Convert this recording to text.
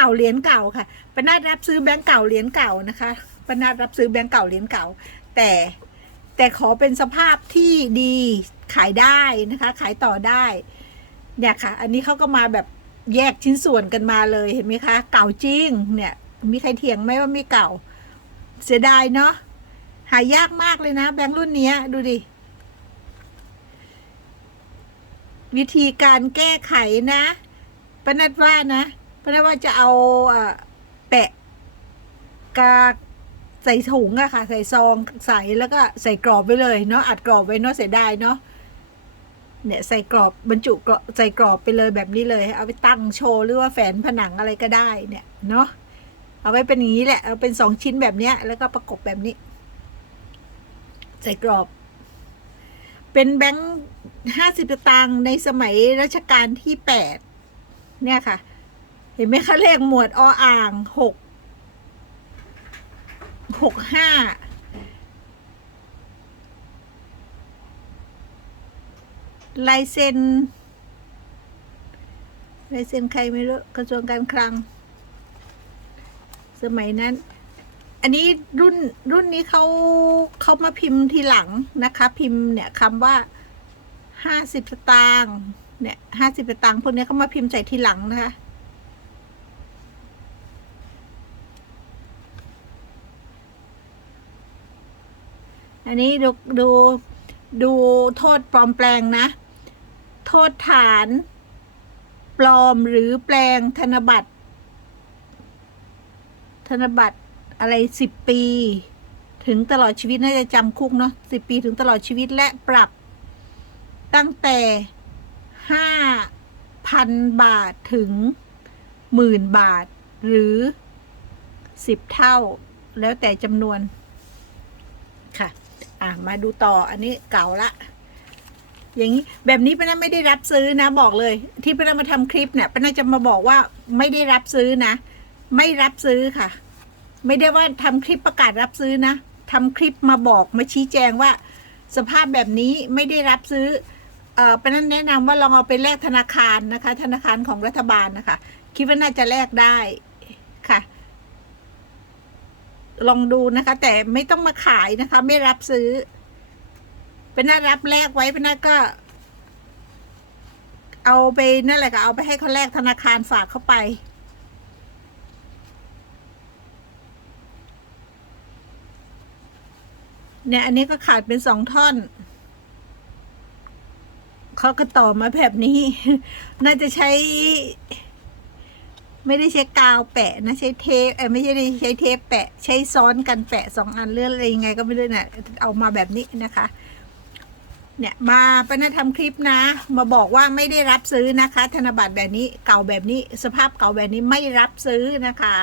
เก่าเหรียญเก่าค่ะปนาดรับซื้อแบงก์เก่าเหรียญเก่านะคะปนาดรับซื้อแบงก์เก่าเหรียญเก่า แต่แต่ขอเป็นสภาพที่ดีขายได้นะคะ ขายต่อได้เนี่ยค่ะ อันนี้เขาก็มาแบบแยกชิ้นส่วนกันมาเลยเห็นไหมคะ เก่าจริงเนี่ยมีใครเถียงไหมว่าไม่เก่า เสียดายเนาะหายากมากเลยนะ แบงค์รุ่นนี้ดูดิวิธีการแก้ไขนะปนัดว่านะ ปนัดว่าจะเอาแปะกาใส่ถุงอะค่ะ ใส่ซองใส่แล้วก็ใส่กรอบไว้เลยเนาะอัดกรอบไว้เนาะเสียดายเนาะเนี่ยใส่กรอบบรรจุกรอบใส่กรอบไปเลยแบบนี้เลย เอาไปตั้งโชว์หรือว่าแฝนผนังอะไรก็ได้เนี่ยเนาะเอาไว้เป็นอย่างนี้แหละเอาเป็นสองชิ้นแบบเนี้ย แล้วก็ประกบแบบนี้ ใส่กรอบ เป็นแบงค์ห้าสิบตางค์ในสมัยรัชกาลที่แปดเนี่ยค่ะ ห็นไหมคะเลขหมวดออ่างหกหกห้าลายเซ็นลายเซ็นใครไม่รู้กระทรวงการคลัง สมัยนั้น อันนี้รุ่นรุ่นนี้เขาเขามาพิมพ์ทีหลังนะคะ พิมพ์เนี่ยคำว่าห้าสิบตางค์เนี่ยห้าสิบตางค์พวกนี้เขามาพิมพ์ใส่ทีหลังนะคะ อันนี้ดูดูดูโทษปลอมแปลงนะ โทษฐานปลอมหรือแปลงธนบัตร ธนบัตรอะไรสิบปี ถึงตลอดชีวิตน่าจะจำคุกเนาะสิบปีถึงตลอดชีวิตและปรับ ตั้งแต่ห้าพันบาทถึงหมื่นบาท หรือสิบเท่า แล้วแต่จำนวนค่ะ อะมาดูต่ออันนี้เก่าละ อย่างนี้แบบนี้ป้าน่าไม่ได้รับซื้อนะ บอกเลย ที่ป้าน่ามาทำคลิปเนี่ยป้าน่าจะมาบอกว่าไม่ได้รับซื้อนะ ไม่รับซื้อค่ะ ไม่ได้ว่าทำคลิปประกาศรับซื้อนะทำคลิปมาบอกมาชี้แจงว่า สภาพแบบนี้ไม่ได้รับซื้อเออป้านั้นแนะนำว่าลองเอาไปแลกธนาคารนะคะ ธนาคารของรัฐบาลนะคะ คิดว่าน่าจะแลกได้ค่ะ ลองดูนะคะ แต่ไม่ต้องมาขายนะคะ ไม่รับซื้อ เป็นน่ารับแลกไว้เป็นน่าก็ เอาไปนั่นแหละค่ะเอาไปให้เขาแลกธนาคารฝากเข้าไปเนี่ยอันนี้ก็ขาดเป็นสองท่อนเขาก็ต่อมาแบบนี้ น่าจะใช้ ไม่ได้ใช้กาวแปะนะใช้เทปเออไม่ใช่ใช้เทปแปะใช้ซ้อนกันแปะสองอันเลื่อนอะไรยังไงก็ไม่รู้นะ่ะเอามาแบบนี้นะคะ เนี่ยมาปนะทำคลิปนะ มาบอกว่าไม่ได้รับซื้อนะคะ ธนบัตรแบบนี้เก่าแบบนี้ สภาพเก่าแบบนี้ไม่รับซื้อนะคะ